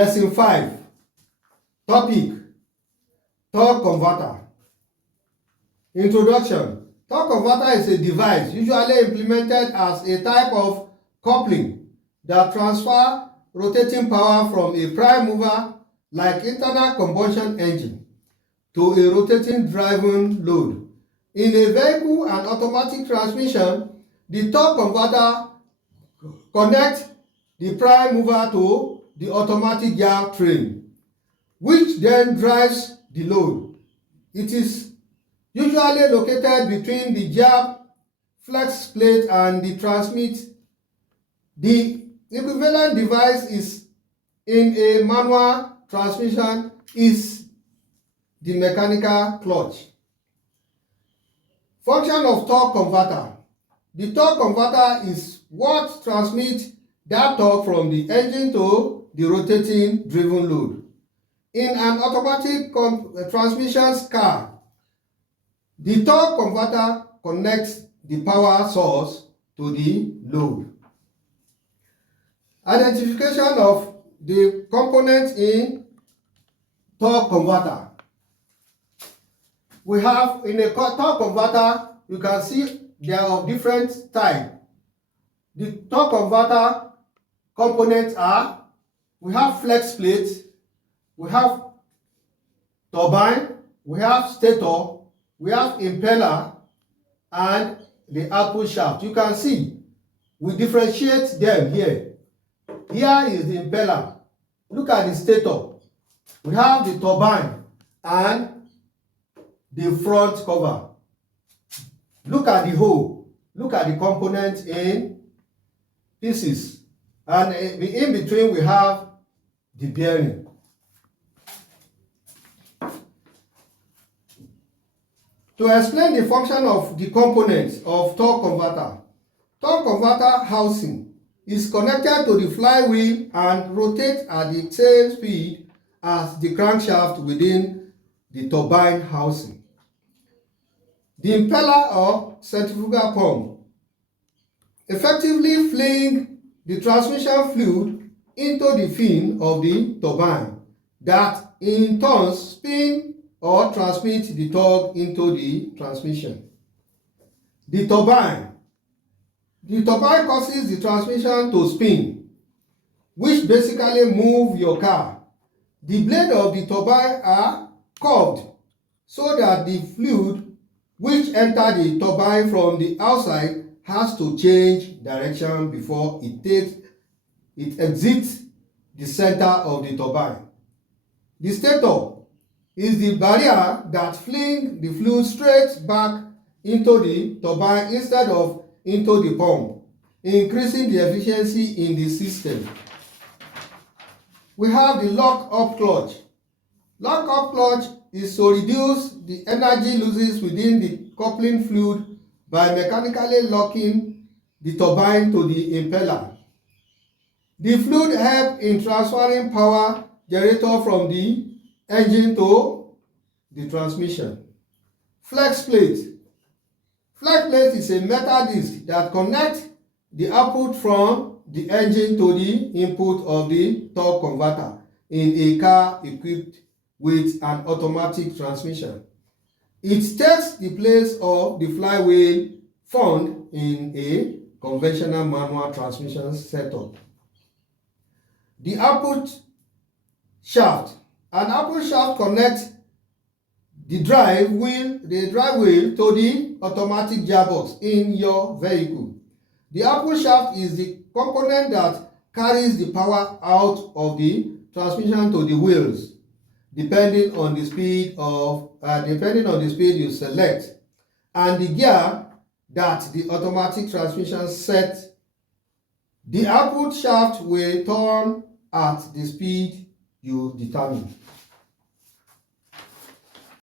Lesson 5. Topic: Torque converter. Introduction. Torque converter is a device usually implemented as a type of coupling that transfers rotating power from a prime mover like internal combustion engine to a rotating driven load. In a vehicle and automatic transmission, the torque converter connects the prime mover to the automatic gear train, which then drives the load. It is usually located between the gear flex plate and the transmit. The equivalent device is in a manual transmission is the mechanical clutch. Function of torque converter. The torque converter is what transmits that torque from the engine to the rotating driven load. In an automatic transmission car, the torque converter connects the power source to the load. Identification of the components in torque converter. We have in a torque converter, you can see they are of different types. The torque converter components are: we have flex plate, we have turbine, we have stator, we have impeller, and the output shaft. You can see we differentiate them here. Here is the impeller. Look at the stator. We have the turbine and the front cover. Look at the hole. Look at the components in pieces. And in between we have the bearing. To explain the function of the components of torque converter housing is connected to the flywheel and rotates at the same speed as the crankshaft within the turbine housing. The impeller or centrifugal pump effectively fling the transmission fluid into the fin of the turbine that in turn spin or transmit the torque into the transmission. The turbine causes the transmission to spin, which basically moves your car. The blades of the turbine are curved so that the fluid which enters the turbine from the outside has to change direction before it exits the center of the turbine. The stator is the barrier that flings the fluid straight back into the turbine instead of into the pump, increasing the efficiency in the system. We have the lock-up clutch. Lock-up clutch is to reduce the energy losses within the coupling fluid by mechanically locking the turbine to the impeller. The fluid helps in transferring power generated from the engine to the transmission. Flex plate. Flex plate is a metal disc that connects the output from the engine to the input of the torque converter in a car equipped with an automatic transmission. It takes the place of the flywheel found in a conventional manual transmission setup. The output shaft. An output shaft connects the drive wheel to the automatic gearbox in your vehicle. The output shaft is the component that carries the power out of the transmission to the wheels, depending on the speed you select, and the gear that the automatic transmission sets. The output shaft will turn at the speed you determine.